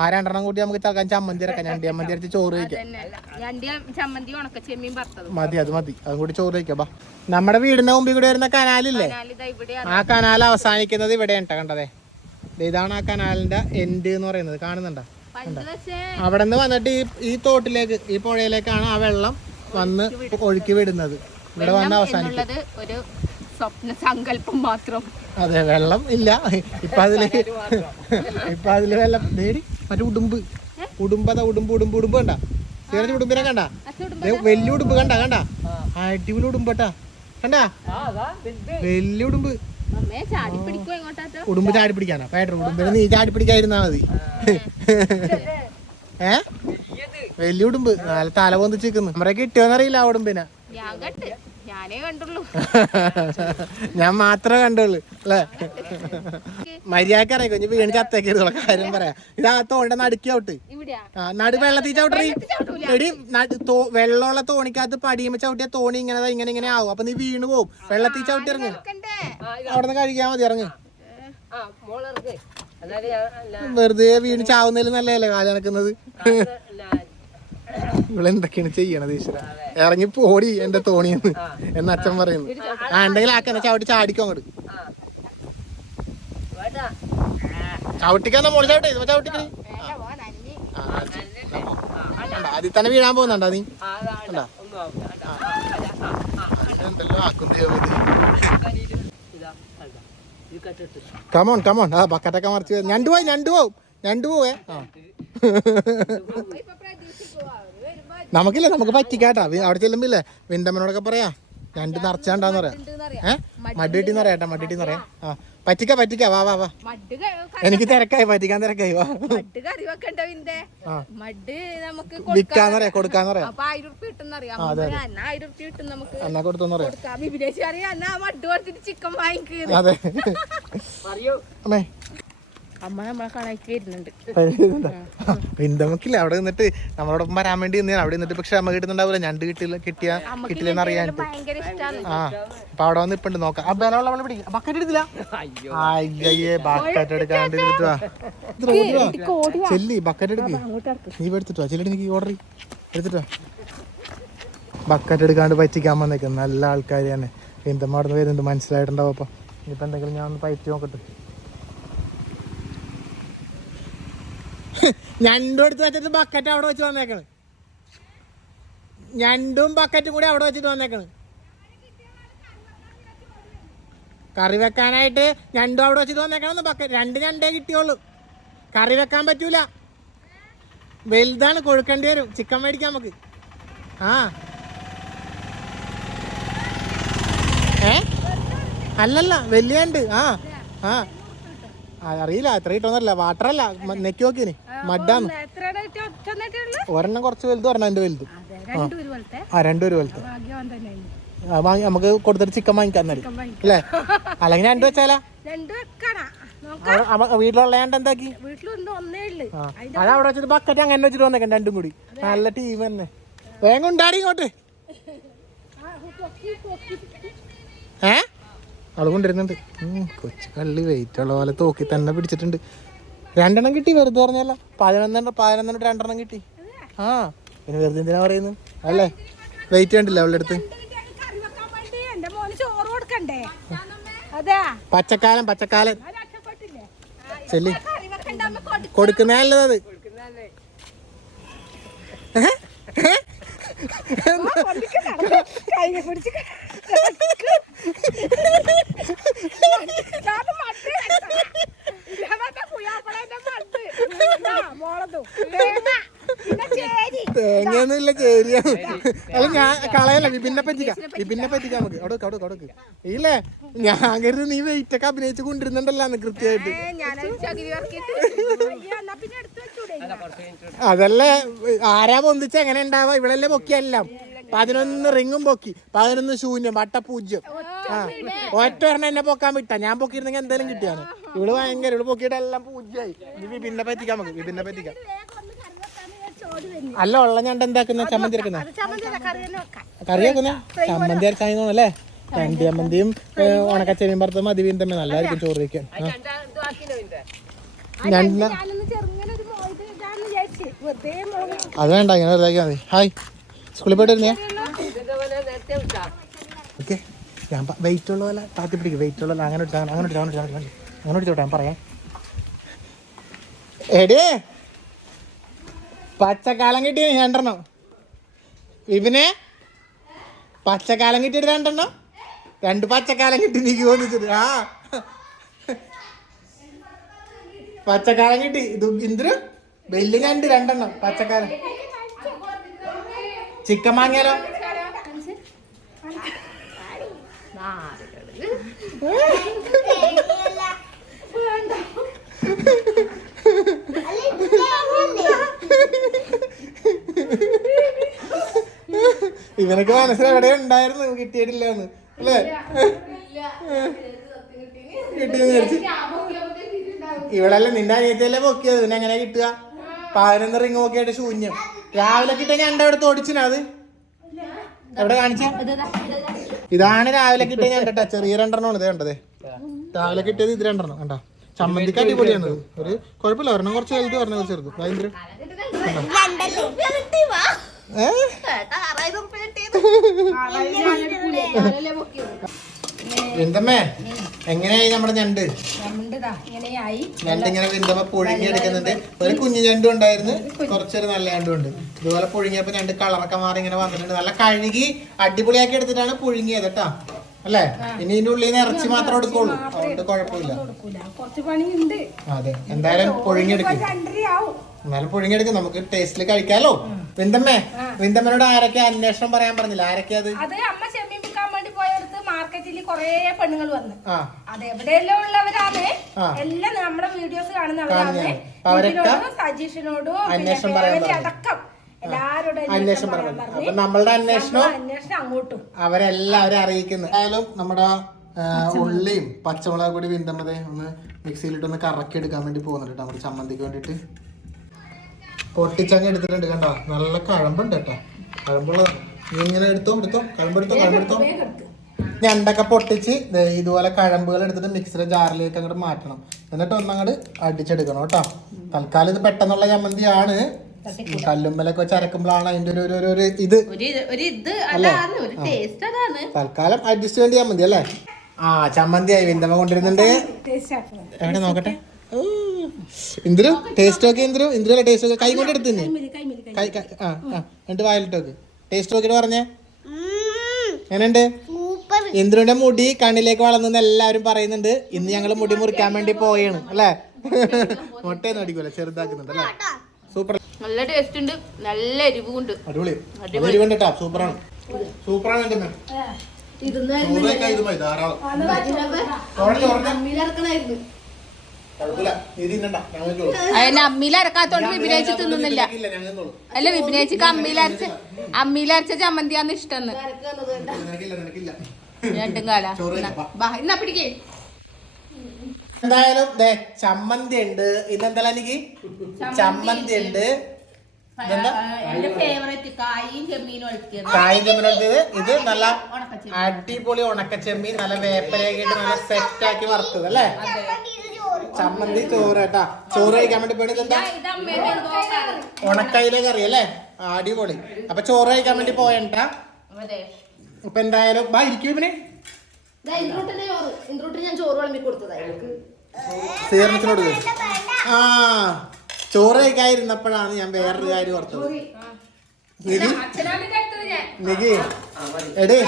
ആ രണ്ടെണ്ണം കൂട്ടി നമുക്ക് തകാൻ ചമ്മന്തി ഇറക്കാം ഞണ്ടി ചമ്മന്തി അരച്ച് ചോറ് കഴിക്കാം. ചമ്മന്തി മതി അത് മതി. അതും കൂടി ചോറ് കഴിക്കാം ബാ. നമ്മുടെ വീടിന്റെ മുമ്പിൽ കൂടി വരുന്ന കനാലില്ലേ? ആ കനാൽ അവസാനിക്കുന്നത് ഇവിടെ ഉണ്ടോ കണ്ടതേ. ഇതാണ് ആ കനാലിന്റെ എൻഡ് എന്ന് പറയുന്നത്. കാണുന്നുണ്ടോ? അവിടെ നിന്ന് വന്നിട്ട് ഈ ഈ തോട്ടിലേക്ക് ഈ പുഴയിലേക്കാണ് ആ വെള്ളം വന്ന് ഒഴുക്കി വിടുന്നത്. ഇവിടെ വന്ന് അവസാനിക്കുന്നത് സ്വപ്ന സങ്കല്പം മാത്രം. അതെ വെള്ളം ഇല്ല. ഇപ്പൊ അതിൽ ഇപ്പൊ അതിൽ വെള്ളം നേടി മറ്റേ ഉടുമ്പ്. ഉടുമ്പതാ ഉടുമ്പ് ഉടുമ്പ് ഉടുമ്പ് കണ്ട? സീറജ് ഉടുമ്പിനെ കണ്ട? വലിയ ഉടുമ്പ് കണ്ട കണ്ട? അടിപൊളി ഉടുമ്പ് കേട്ടാ. കണ്ടാ? വലിയ. ഉടുമ്പ്. ഉടുമ്പ് ചാടി പിടിക്കാനാ. പേട്ടർ ഉടുമ്പിനെ നീ ചാടി പിടിക്കാതിരുന്നാ മതി. ഏ? വലിയ ഉടുമ്പ്. നല്ല തല പൊന്തിച്ചിരിക്കുന്നു. നമ്മുടെ നമ്മളെ കിട്ടിയോന്നറിയില്ല ആ ഉടുമ്പിനെ. ഞാനേ കണ്ടുള്ളൂ. ഞാൻ മാത്രമേ കണ്ടുള്ളൂ അല്ലേ? മര്യാദയ്ക്ക് അറിയാം കുഞ്ഞു വീണ് ചത്തേക്കരുതുള്ള കാര്യം പറയാം. ഇതാ തോണ്ട നടുക്കോട്ട് ഇവിടെയാ? ആ നടു വെള്ളത്തിൽ ചവിട്ടറി എടി വെള്ളമുള്ള തോണിക്കകത്ത് പടിയുമ്പോ ചവിട്ടിയ തോണി ഇങ്ങനെ ഇങ്ങനെ ഇങ്ങനെ ആവും. അപ്പൊ നീ വീണ് പോവും. വെള്ളത്തിൽ ചവിട്ടി ഇറങ്ങും. അവിടെ നിന്ന് കഴിക്കാൻ മതി ഇറങ്ങി. വെറുതെ വീണ് ചാവുന്നതിൽ നല്ലതല്ലേ കാലം നടക്കുന്നത് എന്തൊക്കെയാണ് ഇവളെന്തൊക്കെയാണ് ചെയ്യണത് ഈശ്വര? ഇറങ്ങി പോടി എന്റെ തോണിയെന്ന്. എന്ന് അച്ഛൻ പറയുന്നു. ആ എന്തെങ്കിലും ആക്കാന്ന് ചവിട്ടി ചാടിക്കോ അങ്ങോട്ട് ചവിട്ടിക്കാന്ന മോൾ ചവിട്ടി ചവിട്ടിക്കണേ അതിൽ തന്നെ വീഴാൻ പോകുന്നുണ്ടോ നീ. ആക്കും ഇത് കെട്ടിട്ട്. കമോൺ കമോൺ ആ ബക്കറ്റൊക്കെ മറിച്ച്. ഞണ്ട് പോയി ഞണ്ട് പോവും ഞണ്ട് പോവേ ആ ഇപ്പൊ പ്രതീക്ഷിക്കുവാ അവർ വരുമ്പോ നമുക്കില്ല നമുക്ക് പറ്റിക്കാട്ടാ. അവിടെ ചെല്ലുമ്പോ ഇല്ലേ വിന്തമ്മനോടൊക്കെ പറയാ രണ്ട് നിറച്ചാണ്ടാന്ന് പറയാം. ഏഹ് മടിട്ടിന്ന് മഡ് കിട്ടിന്ന് പറയാം ആ പറ്റിക്ക പറ്റിക്ക വാ വാ വാ. എനിക്ക് തിരക്കായി പറ്റിക്കാൻ തിരക്കായി വാ. വിൽക്കാന്ന് പറയാ കൊടുക്കാന്ന് പറയാം. എന്നാ കൊടുത്തോന്ന് പറയാം. അതെ. അമ്മേ. അമ്മ നമ്മളെ കണക്ക് വരുന്നുണ്ട്. വിന്തമ്മക്കില്ല അവിടെ നിന്നിട്ട് നമ്മളോടൊപ്പം വരാൻ വേണ്ടി നിന്നാണ് അവിടെ നിന്നിട്ട് പക്ഷെ അമ്മ കിട്ടുന്നുണ്ടാവില്ല. ഞണ്ട് കിട്ടില്ല കിട്ടിയ കിട്ടില്ലെന്ന് ഇഷ്ടമാണ് ആ. അപ്പൊ അവിടെ വന്ന് ഇപ്പൊ നോക്കാം. ആ ബലമുള്ള അവളെ പിടിക്കാം. ബക്കറ്റ് എടുത്തില്ല. അയ്യോ. അയ്യയ്യേ ബക്കറ്റ് എടുക്കാണ്ട് ചെല്ലി ബക്കറ്റ് എടുക്ക്. നീ എടുത്തിട്ടോ? ചെല്ലി എനിക്ക് ഓർഡർ എടുത്തിട്ടോ? ബക്കറ്റ് എടുക്കാണ്ട് പറ്റിക്കാൻ വന്നേക്കും. നല്ല ആൾക്കാർ തന്നെ. എന്തമ്മ അവിടെ നിന്ന് വരുന്നുണ്ട്. മനസ്സിലായിട്ടുണ്ടാവും അപ്പൊ. ഇനിയിപ്പോ എന്തെങ്കിലും ഞാൻ ഒന്ന് പറ്റി നോക്കട്ടെ. ഞണ്ടും എടുത്ത് വെച്ചിട്ട് ബക്കറ്റ് അവിടെ വെച്ച് വന്നേക്കണ്. ഞണ്ടും ബക്കറ്റും കൂടി അവിടെ വെച്ചിട്ട് വന്നേക്കണ്. കറി വെക്കാനായിട്ട് ഞണ്ടും അവിടെ വെച്ചിട്ട് വന്നേക്കണമെന്ന് ബക്കറ്റ് രണ്ട് ഞണ്ടേ കിട്ടിയുള്ളൂ. കറി വെക്കാൻ പറ്റൂല. വലുതാണ് കൊഴുക്കേണ്ടി വരും. ചിക്കൻ മേടിക്കാം നമുക്ക്. ആ. ഏ? അല്ലല്ല വലിയ ഉണ്ട് ആ ആ. അറിയില്ല എത്ര കിട്ടുമെന്നല്ല വാട്ടറല്ല നെക്കി നോക്കിന് ഉള്ളു? ഒരെണ്ണം കുറച്ച് വലുതും ഒരെണ്ണം എന്റെ വലുതും. ആ രണ്ടു ഒരു വലുത് വാങ്ങി നമുക്ക് കൊടുത്തിട്ട് ചിക്കൻ വാങ്ങിക്കാൻ തരും അല്ലേ? അല്ലെങ്കിൽ രണ്ടു വെച്ചാലാ? രണ്ട് വെക്കണ അവിടെ അവ- വീട്ടിലുള്ള ഞണ്ട് എന്താക്കി? അത് അവിടെ വെച്ചിട്ട് ബക്കറ്റ് അങ്ങനെ വെച്ചിട്ട് വന്നേക്കാം രണ്ടും കൂടി. നല്ല ടീം തന്നെ. വേഗം ഉണ്ടാടി ഇങ്ങോട്ട്. ഏ? ആൾ കൊണ്ടിരുന്നുണ്ട് കൊച്ചു കള്ളി വെയിറ്റ് ഉള്ള പോലെ തോക്കി തന്നെ പിടിച്ചിട്ടുണ്ട്. രണ്ടെണ്ണം കിട്ടി വെറുതെ പറഞ്ഞല്ല പതിനൊന്നെണ്ണം പതിനൊന്നെണ്ണം രണ്ടെണ്ണം കിട്ടി. ആ പിന്നെ വെറുതെ എന്തിനാ പറയുന്നു? അല്ലേ? വെയിറ്റ് ചെയ്യണ്ടില്ല അവളുടെ അടുത്ത്? പച്ചക്കാലം പച്ചക്കാലം. ചെല്ലി. കൊടുക്കുന്നതല്ലത് അത്. കൈ പിടിച്ച് മോളതും തേങ്ങ പിന്നെ ചേരി തേങ്ങയൊന്നും ചേരിയാണ്. അല്ല ഞാൻ കളയല്ല വിഭിന്നെ പറ്റിക്കാം. വിഭിന്നെ പറ്റിക്കാം നമുക്ക്. അവിടെ അവിടെ അവിടെ ഇല്ലേ? ഞാൻ കരുതി നീ വെയിറ്റ് ഒക്കെ അഭിനയിച്ച് കൊണ്ടിരുന്നുണ്ടല്ലോ കൃത്യമായിട്ട്. അതല്ലേ ആരാ പൊന്തിച്ച? എങ്ങനെ ഉണ്ടാവാ? ഇവളല്ലേ പൊക്കിയെല്ലാം പതിനൊന്ന് റിങ്ങും പൊക്കി. പതിനൊന്ന് ശൂന്യം വട്ടപൂജ്യം ആ ഒറ്റ ഒരെണ്ണം എന്നെ പൊക്കാൻ വിട്ട. ഞാൻ പൊക്കിയിരുന്നെങ്കിൽ എന്തായാലും കിട്ടിയാണ് ഇവൾ ഭയങ്കര ഇവൾ പൊക്കിയിട്ട് എല്ലാം പൂജ്യായി ഇനി വിപിന്നെ പറ്റിക്കാം നമുക്ക് വിപിന്നെ പറ്റിക്കാം. അല്ല ഉള്ള ഞണ്ട് എന്താക്കുന്ന? ചമ്മന്തി ചമ്മന്തി കറി വെക്കുന്ന? ചമ്മന്തി അരച്ചായി അല്ലേ? രണ്ട് ചമ്മന്തിയും ഉണക്കച്ചെവിയും പറത്തും അതിവീൻ തമ്മിൽ നല്ലതായിരിക്കും ചോറ് വയ്ക്കാൻ അത് വേണ്ട ഇങ്ങനെ വെറുതെ ആക്കിയാൽ മതി. ഹായ്. സ്കൂളിൽ പോയിട്ട് വരുന്നേ? ഓക്കെ. ഞാൻ വെയിറ്റ് ഉള്ള പോലെ താത്തി പിടിക്കും. വെയിറ്റ് ഉള്ള അങ്ങനെ ഇട്ടാ അങ്ങനെ ഇട്ടാ അങ്ങനെ ഇട്ടാ. അങ്ങനെ ഇട്ടോട്ടെ ഞാൻ പറയാം. എടേ പച്ചക്കാലം കിട്ടി രണ്ടെണ്ണം. ഇവനെ പച്ചക്കാലം കിട്ടിയിട്ട് രണ്ടെണ്ണം. രണ്ട് പച്ചക്കാലം കിട്ടി നീക്ക് തോന്നിച്ചിട്ട് ആ. പച്ചക്കാലം കിട്ടി. ഇത് എന്തിനു വലിയ രണ്ട് രണ്ടെണ്ണം പച്ചക്കാലം. ചിക്കൻ വാങ്ങിയാലോ? ഇവനൊക്കെ മനസ്സിലെവിടെ ഉണ്ടായിരുന്നു കിട്ടിയിട്ടില്ല എന്ന് അല്ലേ? കിട്ടിയെന്ന് വിചാരിച്ചു. ഇവളല്ലേ നിന്റെ അനിയത്തിയല്ലേ പൊക്കിയത്? പിന്നെ എങ്ങനെ കിട്ടുക? പതിനൊന്ന് റിങ് നോക്കിയായിട്ട് ശൂന്യം. രാവിലെ കിട്ടിയ ഞാൻ എടുത്ത് ഓടിച്ചിന അത്? എവിടെ കാണിച്ച? ഇതാണ് രാവിലെ കിട്ടിയ ഞാൻ കേട്ടാ. ചെറിയ രണ്ടെണ്ണമാണ് ഇത് കണ്ടത്. രാവിലെ കിട്ടിയത് ഇത് രണ്ടെണ്ണം. കണ്ടോ? ചമ്മന്തിക്ക് അടിപൊളിയാണ് ഒരു കുഴപ്പമില്ല. ഒരെണ്ണം കുറച്ച് വലുത് പറഞ്ഞത് ചെറുത്. ഭയങ്കര വിന്തമ്മേ എങ്ങനെയായി നമ്മുടെ ഞണ്ട്? ഞണ്ട് ഇങ്ങനെ വിന്തമ്മ പുഴുങ്ങി എടുക്കുന്നുണ്ട് ഒരു കുഞ്ഞു ഞണ്ടും ഉണ്ടായിരുന്നു. കുറച്ചൊരു നല്ല ഞണ്ടും ഉണ്ട്. ഇതുപോലെ പുഴുങ്ങിയപ്പോ ഞണ്ട് കളറൊക്കെ മാറി ഇങ്ങനെ വന്നിട്ടുണ്ട്. നല്ല കഴുകി അടിപൊളിയാക്കി എടുത്തിട്ടാണ് പുഴുങ്ങിയത് കേട്ടാ. അല്ലേ? ഇനി ഇതിന്റെ ഉള്ളിൽ നിന്ന് ഇറച്ചി മാത്രം എടുക്കുള്ളൂ. അതുകൊണ്ട് കുഴപ്പമില്ല. അതെ. എന്തായാലും പുഴുങ്ങിയെടുക്കും. എന്നാലും പുഴുങ്ങിയെടുക്കും നമുക്ക് ടേസ്റ്റിൽ കഴിക്കാലോ. വിന്തമ്മേ വിന്തമ്മനോട് ആരൊക്കെ അന്വേഷണം പറയാൻ പറഞ്ഞില്ല? ആരൊക്കെ അത്? അത് അമ്മ ചെമ്മീൻ വിൽക്കാൻ വേണ്ടി പോയടുത്ത് മാർക്കറ്റിൽ കൊറേ പെണ്ണുങ്ങൾ വന്ന്. അത് എവിടെയെല്ലാം ഉള്ളവരാണ്. എല്ലാം നമ്മുടെ വീഡിയോസ് കാണുന്നവരാണ് അവരൊക്കെ സജീഷിനോടും അന്വേഷണം പറയാൻ അടക്കം എല്ലാരോടും അന്വേഷണം പറഞ്ഞു. അപ്പൊ നമ്മളുടെ അന്വേഷണം അങ്ങോട്ടും. അവരെല്ലാവരും അറിയിക്കുന്നു. എന്തായാലും നമ്മുടെ ഉള്ളിയും പച്ചമുളക് കൂടി വിന്തമ്മതേ ഒന്ന് മിക്സിയിലിട്ടൊന്ന് കറക്കി എടുക്കാൻ വേണ്ടി പോകുന്നുണ്ട് നമ്മുടെ ചമ്മന്തിക്ക് വേണ്ടിയിട്ട്. പൊട്ടിച്ചങ്ങ് എടുത്തിട്ടുണ്ട് കണ്ടോ? നല്ല കഴമ്പുണ്ട് കേട്ടോ. കഴമ്പുള്ളതാണ് നീ ഇങ്ങനെ എടുത്തോ എടുത്തോ? കഴമ്പെടുത്തോ കഴമ്പെടുത്തോ. ഞണ്ടൊക്കെ പൊട്ടിച്ച് ഇതുപോലെ കഴമ്പുകൾ എടുത്തിട്ട് മിക്സിയുടെ ജാറിലേക്ക് അങ്ങോട്ട് മാറ്റണം. എന്നിട്ട് ഒന്നങ്ങോട്ട് അടിച്ചെടുക്കണം കേട്ടോ. തൽക്കാലം ഇത് പെട്ടെന്നുള്ള ചമ്മന്തിയാണ്. കല്ലുമ്മലൊക്കെ വെച്ച് അരക്കുമ്പോഴാണ് അതിന്റെ ഒരു ഒരു- ഒരു ഇത്. തൽക്കാലം അഡ്ജസ്റ്റ് ചെയ്യാൻ മതി അല്ലേ? ആ ചമ്മന്തി ആയി. വിന്തമ്മ കൊണ്ടിരുന്നുണ്ട് എവിടെ നോക്കട്ടെ? ഇന്ദിരു ടേസ്റ്റ് നോക്കി ഇന്ദ്രു. ഇന്ദിരു അല്ലേ ടേസ്റ്റ് നോക്കി. കൈ കൊണ്ട് എടുത്തു തന്നെ. കൈ ആ ആ എന്നിട്ട് വായലിട്ടോക്ക്. ടേസ്റ്റ് നോക്കിട്ട് പറഞ്ഞേ. എങ്ങനെയുണ്ട്? ഇന്ദ്രുവിന്റെ മുടി കണ്ണിലേക്ക് വളർന്നെന്ന് എല്ലാവരും പറയുന്നുണ്ട്. ഇന്ന് ഞങ്ങൾ മുടി മുറിക്കാൻ വേണ്ടി പോയാണ് അല്ലേ? മുട്ടയൊന്നും അടിക്കൂല ചെറുതാക്കുന്നുണ്ട് അല്ലേ? സൂപ്പർ. നല്ല ടേസ്റ്റ് ഉണ്ട്. നല്ല എരിവുണ്ട്. അടിപൊളി. എരിവുണ്ട് കേട്ടോ സൂപ്പറാണ്. സൂപ്പറാണ് മതി, ധാരാളം. അതിന് അമ്മിയിലരക്കാത്തോണ്ട് വിപിനേച്ച് തിന്നുന്നില്ല. ഇല്ല ഞങ്ങൾ തിന്നോളൂ. അല്ല വിപിനേച്ചിക്ക് അമ്മിയിലരച്ച അമ്മിയിലരച്ച ചമ്മന്തിയാന്ന് ഇഷ്ടം നിനക്കില്ല നിനക്കില്ല. രണ്ടും കാല. എന്നാ പിടിക്കേ. എന്തായാലും ദേ ചമ്മന്തി ഉണ്ട് ഇതെന്താ എനിക്ക് ചമ്മന്തി ഉണ്ട് ഇതെന്താ? എന്റെ ഫേവറേറ്റ് കായും കായും ചെമ്മീനെടുത്തത് ഇത് നല്ല അടിപൊളി അടിപൊളി ഉണക്കച്ചെമ്മീൻ നല്ല വേപ്പലയൊക്കെ നല്ല സെറ്റ് ആക്കി വറുത്തത് അല്ലേ? ചമ്മന്തി ചോറ് കേട്ടാ. ചോറ് കഴിക്കാൻ വേണ്ടി പോയത് എന്താ. ഉണക്കയിലെ കറി അല്ലേ അടിപൊളി. അപ്പൊ ചോറ് കഴിക്കാൻ വേണ്ടി പോയണ്ടാ? ഇപ്പൊ അപ്പൊ എന്തായാലും ബാ ഇരിക്കും ഇവന്. സീർണത്തിനോട് ആ ചോറ് കഴിക്കാതിരുന്നപ്പോഴാണ് ഞാൻ വേറൊരു കാര്യം ഓർത്തത്. നിധി? നിധി? എടേ.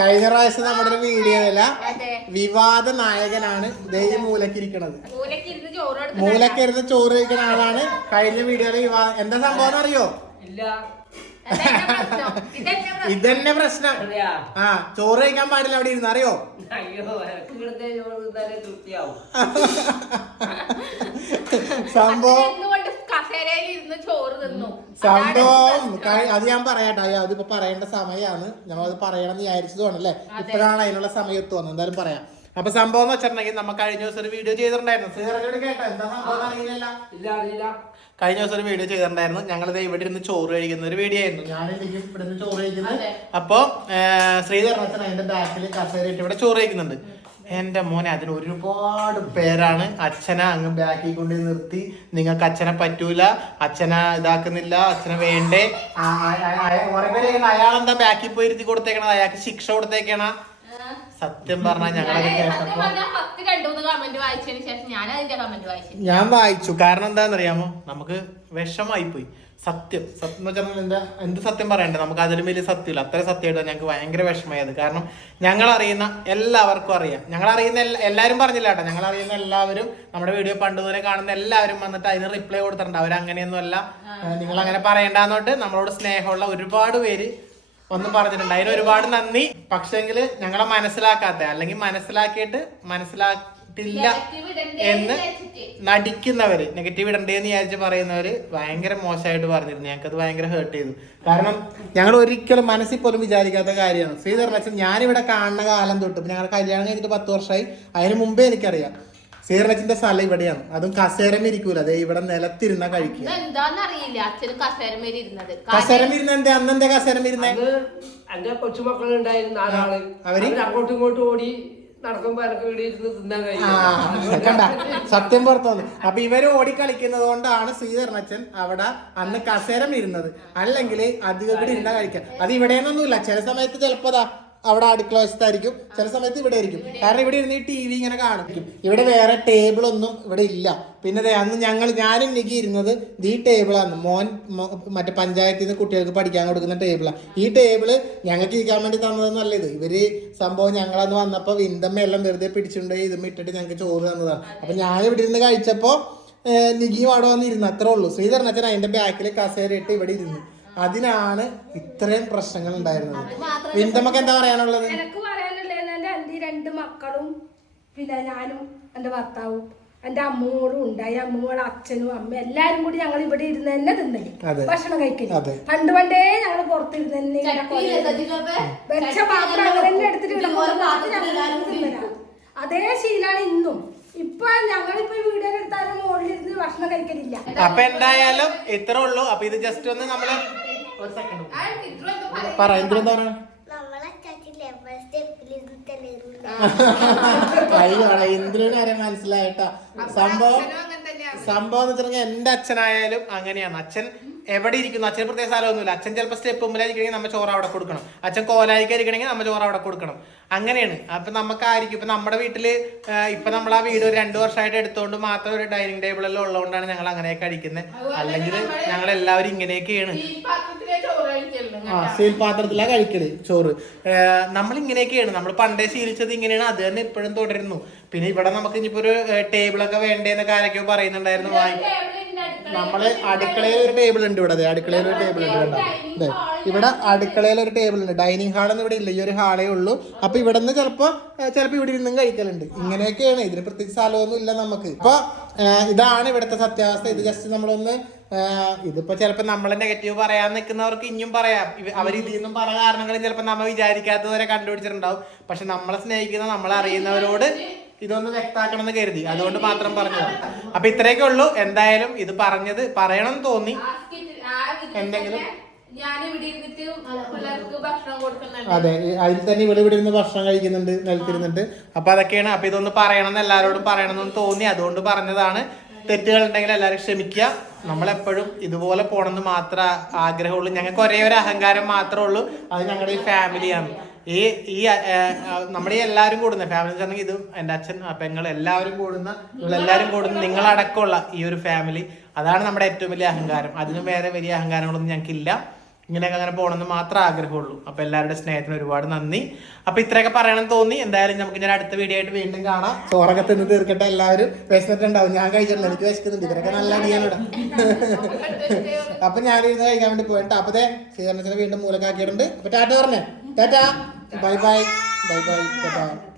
കഴിഞ്ഞ പ്രാവശ്യം നമ്മുടെ ഒരു വീഡിയോയില വിവാദ നായകനാണ് ദൈ മൂലക്കിരിക്കണത്. മൂലക്കിരുന്ന് ചോറ് കഴിക്കുന്ന ആളാണ് കഴിഞ്ഞ വീഡിയോയിലെ വിവാദം എന്താ സംഭവം അറിയോ? ഇല്ല. അതെന്നെ പ്രശ്നം. ഇതെന്നെ പ്രശ്നം. ഇതന്നെ പ്രശ്നം. അറിയാ? ആ ചോറ് കഴിക്കാൻ പാടില്ല അവിടെ ഇരുന്ന് അറിയോ? സംഭവം കസേരയിൽ ഇരുന്ന് ചോറ് തിന്നു. സംഭവം അത് ഞാൻ പറയട്ടെ. അയ്യോ അതിപ്പോ പറയേണ്ട സമയമാണ് ഞങ്ങളത് പറയണം എന്ന് വിചാരിച്ചതുമാണ് അല്ലേ ഇപ്പോഴാണ് അതിനുള്ള സമയത്ത് തോന്നുന്നത് എന്തായാലും പറയാം. അപ്പൊ സംഭവം എന്ന് വെച്ചിട്ടുണ്ടെങ്കിൽ നമ്മൾ കഴിഞ്ഞ ദിവസം ഒരു വീഡിയോ ചെയ്തിട്ടുണ്ടായിരുന്നു. കേട്ടോ. എന്താ സംഭവം അറിയില്ല ഇല്ല അറിയില്ല. കഴിഞ്ഞ ദിവസം ഒരു വീഡിയോ ചെയ്തിട്ടുണ്ടായിരുന്നു. ഞങ്ങൾ ഇവിടെ ഇരുന്ന് ചോറ് കഴിക്കുന്ന ഒരു വീഡിയോ ആയിരുന്നു. ഞാൻ ഇവിടെ നിന്ന് ചോറ് കഴിക്കുന്നത്. അതെ. അപ്പൊ ശ്രീധരനച്ഛൻ അതിന്റെ ബാക്കിൽ കസേരയിട്ട് ഇവിടെ ചോറ് കഴിക്കുന്നുണ്ട്. എന്റെ മോനെ അതിന് ഒരുപാട് പേരാണ് അച്ഛനെ അങ്ങ് ബാക്കി കൊണ്ട് നിർത്തി. നിങ്ങൾക്ക് അച്ഛനെ പറ്റൂല അച്ഛനെ ഇതാക്കുന്നില്ല അച്ഛനെ വേണ്ടേ. ആ, ആ, ആ, ആ, കുറെ പേര് ഇങ്ങനെ അയാളെന്താ ബാക്കിൽ പോയി ഇരുത്തി കൊടുത്തേക്കണത്? അയാൾക്ക് ശിക്ഷ കൊടുത്തേക്കണ? സത്യം പറഞ്ഞാൽ ഞങ്ങളത് കേട്ടപ്പോ. ഞാൻ വായിച്ചു. കാരണം എന്താണെന്നറിയാമോ? നമുക്ക് വിഷമായി പോയി സത്യം. സത്യം എന്ന് വെച്ചാൽ എന്താ? എന്ത് സത്യം പറയണ്ടേ? നമുക്ക് അതിലും വലിയ സത്യമില്ല. അത്ര സത്യമായിട്ട് ഞങ്ങൾക്ക് ഭയങ്കര വിഷമമായത്. കാരണം ഞങ്ങൾ അറിയുന്ന എല്ലാവർക്കും അറിയാം. ഞങ്ങൾ അറിയുന്ന എല്ലാ- എല്ലാവരും പറഞ്ഞില്ല കേട്ടോ. ഞങ്ങൾ അറിയുന്ന എല്ലാവരും നമ്മുടെ വീഡിയോ പണ്ട് മുതലേ കാണുന്ന എല്ലാവരും വന്നിട്ട് അതിന് റിപ്ലൈ കൊടുത്തിട്ടുണ്ട്. അവരങ്ങനെയൊന്നും അല്ല നിങ്ങൾ അങ്ങനെ പറയണ്ടെന്നോട്ട് നമ്മളോട് സ്നേഹമുള്ള ഒരുപാട് പേര് ഒന്നും പറഞ്ഞിട്ടുണ്ട്. അതിന് ഒരുപാട് നന്ദി. പക്ഷെങ്കിൽ ഞങ്ങളെ മനസ്സിലാക്കാത്ത അല്ലെങ്കിൽ മനസ്സിലാക്കിയിട്ട് മനസ്സിലാക്കിയിട്ടില്ല എന്ന് നടിക്കുന്നവര് നെഗറ്റീവ് ഇടണ്ടേന്ന് വിചാരിച്ച് പറയുന്നവര് ഭയങ്കര മോശമായിട്ട് പറഞ്ഞിരുന്നു. അത് ഭയങ്കര ഹേർട്ട് ചെയ്തു. കാരണം ഞങ്ങൾ ഒരിക്കലും മനസ്സിൽ പോലും വിചാരിക്കാത്ത കാര്യമാണ്. അച്ഛൻ ഞാനിവിടെ കാണുന്ന കാലം തൊട്ട് ഞങ്ങൾ ഞങ്ങളുടെ കല്യാണം കഴിഞ്ഞിട്ട് പത്ത് വർഷമായി. അതിന് മുമ്പേ എനിക്കറിയാം. ശ്രീധരനച്ഛന്റെ സ്ഥലം ഇവിടെയാണ്. അതും കസേരം ഇരിക്കൂല. അതെ ഇവിടെ നിലത്തിരുന്ന കഴിക്കുക. എന്താന്നറിയില്ല അച്ഛന് കസേരമേൽ ഇരുന്നത്. കസേരം ഇരുന്ന എന്താ? അന്നെന്താ കസേരം ഇരുന്നേ? എന്റെ കൊച്ചുമക്കളുണ്ടായിരുന്നു? അവർ അങ്ങോട്ടും ഇങ്ങോട്ടും ഓടി സത്യം പുറത്തു അപ്പൊ ഇവർ ഓടിക്കളിക്കുന്നത് കൊണ്ടാണ് ശ്രീധരണച്ചൻ അവിടെ അന്ന് കസേരം ഇരുന്നത് അല്ലെങ്കിൽ അധികം ഇവിടെ ഇരുന്ന കഴിക്കാം. അത് ഇവിടെ നിന്നൊന്നുമില്ല ചില സമയത്ത് ചിലപ്പോ അവിടെ അടുക്കള വശത്തായിരിക്കും. ചില സമയത്ത് ഇവിടെ ആയിരിക്കും. കാരണം ഇവിടെ ഇരുന്ന് ഈ ടി വി ഇങ്ങനെ കാണിക്കും ഇവിടെ വേറെ ടേബിൾ ഒന്നും ഇവിടെ ഇല്ല. പിന്നെ അന്ന് ഞങ്ങൾ ഞാനും നികി ഇരുന്നത് ഈ ടേബിളാണ് മോൻ മറ്റേ പഞ്ചായത്തിൽ നിന്ന് കുട്ടികൾക്ക് പഠിക്കാൻ കൊടുക്കുന്ന ടേബിളാണ് ഈ ടേബിൾ ഞങ്ങൾക്ക് ഇരിക്കാൻ വേണ്ടി തന്നതെന്നല്ല ഇത് ഇവർ സംഭവം ഞങ്ങളന്ന് വന്നപ്പോ വിന്തമ്മ എല്ലാം വെറുതെ പിടിച്ചുകൊണ്ട് ഇതും ഇട്ടിട്ട് ഞങ്ങൾക്ക് ചോറ് തന്നതാണ് അപ്പൊ ഞാൻ ഇവിടെ ഇരുന്ന് കഴിച്ചപ്പോ ഏഹ്, നികിയും അവിടെ വന്നിരുന്നു അത്രേ ഉള്ളൂ. ശ്രീധരനച്ഛൻ അതിന്റെ ബാക്കിൽ കസേര ഇട്ട് ഇവിടെ ഇരുന്നു. അതിനാണ് ഇത്രയും പ്രശ്നങ്ങൾ ഉണ്ടായിരുന്നത്. വിന്തമ്മക്ക് എന്താ പറയാനുള്ളത്? എനിക്ക് പറയാനുള്ളത് എന്റെ എന്റെ രണ്ട് മക്കളും പിന്നെ ഞാനും എന്റെ ഭർത്താവും എന്റെ അമ്മൂടും ഉണ്ടായി അമ്മൂടെ അച്ഛനും അമ്മ എല്ലാരും കൂടി ഞങ്ങൾ ഇവിടെ ഇരുന്ന് തന്നെ തിന്നൽ. ഭക്ഷണം കഴിക്കൽ. അതെ. പണ്ട് പണ്ടേ ഞങ്ങൾ പുറത്തിരുന്ന് തന്നെ വെച്ച പാത്രം അങ്ങനെ തന്നെ എടുത്തിട്ട് തിന്നലാ. അതേ ശീലാണ് ഇന്നും. ഇപ്പൊ ഞങ്ങളിപ്പോ വീഡിയോ എടുത്താലും മുകളിലിരുന്ന് ഭക്ഷണം കഴിക്കലില്ല. അപ്പൊ എന്തായാലും ഇത്രേ ഉള്ളൂ. അപ്പൊ ഇത് ജസ്റ്റ് ഒന്ന് നമ്മൾ ഒരു സെക്കൻഡ് പറ പറയണ തെളിയില്ല അയ്യോടെ എന്തിനൊരു കാര്യം മനസ്സിലായിട്ടാ സംഭവം സംഭവം എന്ന് വെച്ചിട്ടുണ്ടെങ്കിൽ എന്റെ അച്ഛനായാലും അങ്ങനെയാണ്. അച്ഛൻ എവിടെ ഇരിക്കുന്നു? അച്ഛൻ പ്രത്യേക സ്ഥലമൊന്നുമില്ല. അച്ഛൻ ചിലപ്പോൾ സ്റ്റെപ്പ് മുമ്പിലായിരിക്കണമെങ്കിൽ നമ്മൾ ചോറ് അവിടെ കൊടുക്കണം. അച്ഛൻ കോലായിക്കായിരിക്കണമെങ്കിൽ നമ്മൾ ചോറ് അവിടെ കൊടുക്കണം. അങ്ങനെയാണ്. അപ്പം നമുക്കായിരിക്കും. ഇപ്പം നമ്മുടെ വീട്ടിൽ ഇപ്പം നമ്മൾ ആ വീട് ഒരു രണ്ട് വർഷമായിട്ട് എടുത്തുകൊണ്ട് മാത്രം ഒരു ഡൈനിങ് ടേബിളെല്ലാം ഉള്ളതുകൊണ്ടാണ് ഞങ്ങൾ അങ്ങനെയൊക്കെ കഴിക്കുന്നത് അല്ലെങ്കിൽ ഞങ്ങൾ എല്ലാവരും ഇങ്ങനെയൊക്കെയാണ്. ആ സ്റ്റീൽ പാത്രത്തിലാണ് കഴിക്കൽ ചോറ്. നമ്മൾ ഇങ്ങനെയൊക്കെയാണ് നമ്മൾ പണ്ടേ ശീലിച്ചത് ഇങ്ങനെയാണ്. അത് തന്നെ ഇപ്പോഴും തുടരുന്നു. പിന്നെ ഇവിടെ നമുക്ക് ഇനിയിപ്പോ ഒരു ടേബിളൊക്കെ വേണ്ടേന്നൊക്കെ ആരൊക്കെയോ പറയുന്നുണ്ടായിരുന്നു. വാങ്ങി നമ്മൾ അടുക്കളയിൽ ഒരു ടേബിൾ ഉണ്ട് ഇവിടെ. അടുക്കളയിൽ ഒരു ടേബിൾ ഉണ്ട് കേട്ടോ ദേ, ഇവിടെ അടുക്കളയിൽ ഒരു ടേബിൾ ഉണ്ട് ഡൈനിങ് ഹാളൊന്നും ഇവിടെ ഇല്ല. ഈ ഒരു ഹാളേ ഉള്ളൂ. അപ്പൊ ഇവിടെ നിന്ന് ചിലപ്പോ ചിലപ്പോ ഇവിടെ ഇരുന്നും കഴിക്കലുണ്ട്. ഇങ്ങനെയൊക്കെയാണ്. ഇതിന് പ്രത്യേകിച്ച് സ്ഥലമൊന്നും ഇല്ല നമുക്ക്. ഇപ്പൊ ഇതാണ് ഇവിടുത്തെ സത്യാവസ്ഥ. ഇത് ജസ്റ്റ് നമ്മളൊന്ന് ഇതിപ്പോ ചിലപ്പോ നമ്മളെ നെഗറ്റീവ് പറയാൻ നിൽക്കുന്നവർക്ക് ഇനിയും പറയാം. അവർ ഇതിൽ നിന്നും പല കാരണങ്ങളും ചിലപ്പോ നമ്മൾ വിചാരിക്കാത്തവരെ കണ്ടുപിടിച്ചിട്ടുണ്ടാവും. പക്ഷെ നമ്മളെ സ്നേഹിക്കുന്ന നമ്മളെ അറിയുന്നവരോട് ഇതൊന്ന് വ്യക്താക്കണം എന്ന് കരുതി. അതുകൊണ്ട് മാത്രം പറഞ്ഞത് അപ്പൊ ഇത്രയൊക്കെ ഉള്ളൂ. എന്തായാലും ഇത് പറഞ്ഞത് പറയണം തോന്നി. എന്തെങ്കിലും? അതെ. അതിൽ തന്നെ ഇവിടെ ഇവിടെ ഇരുന്ന് ഭക്ഷണം കഴിക്കുന്നുണ്ട് നിലത്തിരുന്നുണ്ട്. അപ്പൊ അതൊക്കെയാണ്. അപ്പൊ ഇതൊന്ന് പറയണം എന്ന് എല്ലാവരോടും പറയണമെന്ന് തോന്നി. അതുകൊണ്ട് പറഞ്ഞതാണ്. തെറ്റുകൾ ഉണ്ടെങ്കിൽ എല്ലാവരും ക്ഷമിക്കുക. നമ്മളെപ്പോഴും ഇതുപോലെ പോണെന്ന് മാത്രമേ ആഗ്രഹമുള്ളൂ. ഞങ്ങൾക്ക് ഒരേ ഒരു അഹങ്കാരം മാത്രമേ ഉള്ളൂ. അത് ഞങ്ങളുടെ ഈ ഫാമിലിയാണ് ഈ ഈ നമ്മുടെ ഈ എല്ലാവരും കൂടുന്ന ഫാമിലി വെച്ചിട്ടുണ്ടെങ്കിൽ ഇത് എന്റെ അച്ഛൻ പെങ്ങൾ എല്ലാവരും കൂടുന്ന എല്ലാവരും കൂടുന്ന നിങ്ങളടക്കമുള്ള ഈ ഒരു ഫാമിലി അതാണ് നമ്മുടെ ഏറ്റവും വലിയ അഹങ്കാരം. അതിനു വേറെ വലിയ അഹങ്കാരങ്ങളൊന്നും ഞങ്ങൾക്കില്ല. ഇങ്ങനെയൊക്കെ അങ്ങനെ പോകണമെന്ന് മാത്രമേ ആഗ്രഹമുള്ളൂ. അപ്പൊ എല്ലാവരുടെ സ്നേഹത്തിന് ഒരുപാട് നന്ദി. അപ്പൊ ഇത്രയൊക്കെ പറയണം തോന്നി. എന്തായാലും നമുക്ക് ഞാൻ അടുത്ത വീഡിയോ ആയിട്ട് വീണ്ടും കാണാം. ചോറൊക്കെ തിന്ന് തീർക്കട്ടെ എല്ലാവരും. വിശന്നിട്ടുണ്ടാവും. ഞാൻ കഴിച്ചിട്ടില്ല. എനിക്ക് വിശക്കുന്നുണ്ട്. ഇവരൊക്കെ നല്ല അടിയാനിടാ അപ്പൊ ഞാൻ ഇരുന്ന് കഴിക്കാൻ വേണ്ടി പോയിട്ട് അപ്പൊ സ്വീകരണത്തിന് വീണ്ടും മൂലക്കാക്കിയിട്ടുണ്ട്. അപ്പൊ ടാറ്റ പറഞ്ഞേ. Tata bye bye bye bye tata